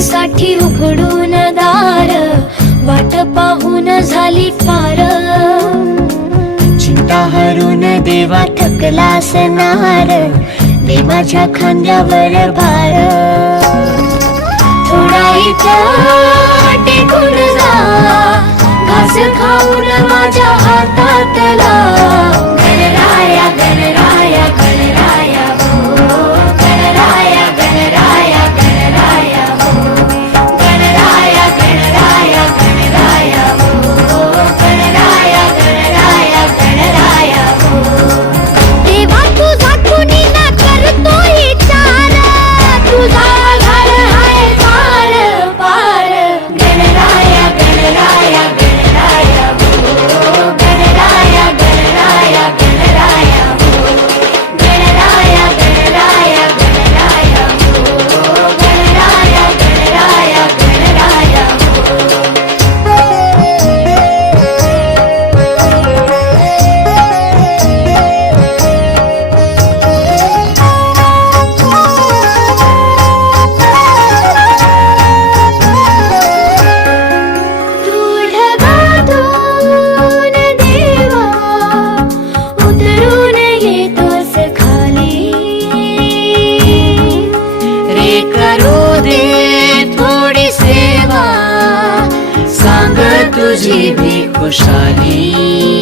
साठी उघडून दार वाट पाहून झाली फार चिंता हरून देवा थकला असणार दे माझ्या खांद्यावर भार. थोडा इथं टेकून জীবী খুশালী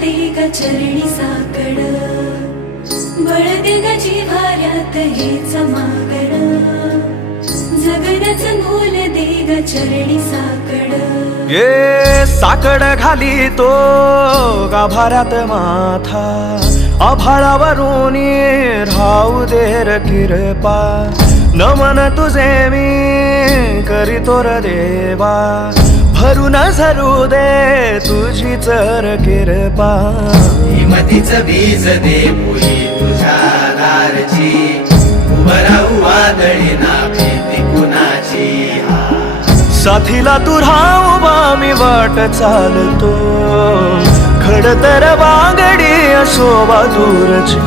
ते का चरणी साकड. हे समागड चरणी साकड. ये साकड घाली तो गाभाऱ्यात माथा. आभाळावरून राहू दे र किरपा. नमन तुझे मी करीतो र देवा. भरून झरू दे तुझी चर किरपा. हिमतीच बीज दे पोळी तुझ्या दारची उभराऊ वादळी ना भीती कुणाची साथीला तू उभा मी वाट चालतो. खडतर वांगडी असो दूरची.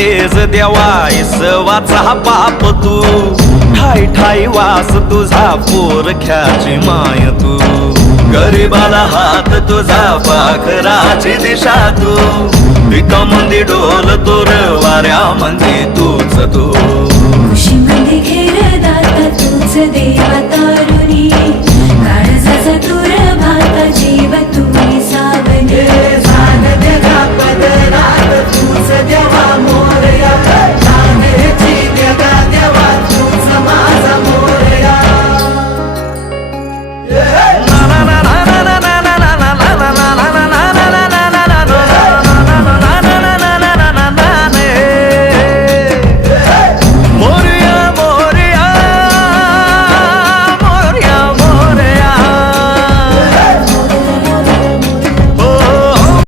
तेज देवा इसवाचा पाप तू. ठाई ठाई वास तुझा पोरख्याची माय तू. गरीबाला हात तुझा पाखराची दिशा तू. पिका मंदी डोल तोर वाऱ्या म्हणजे तूच तू.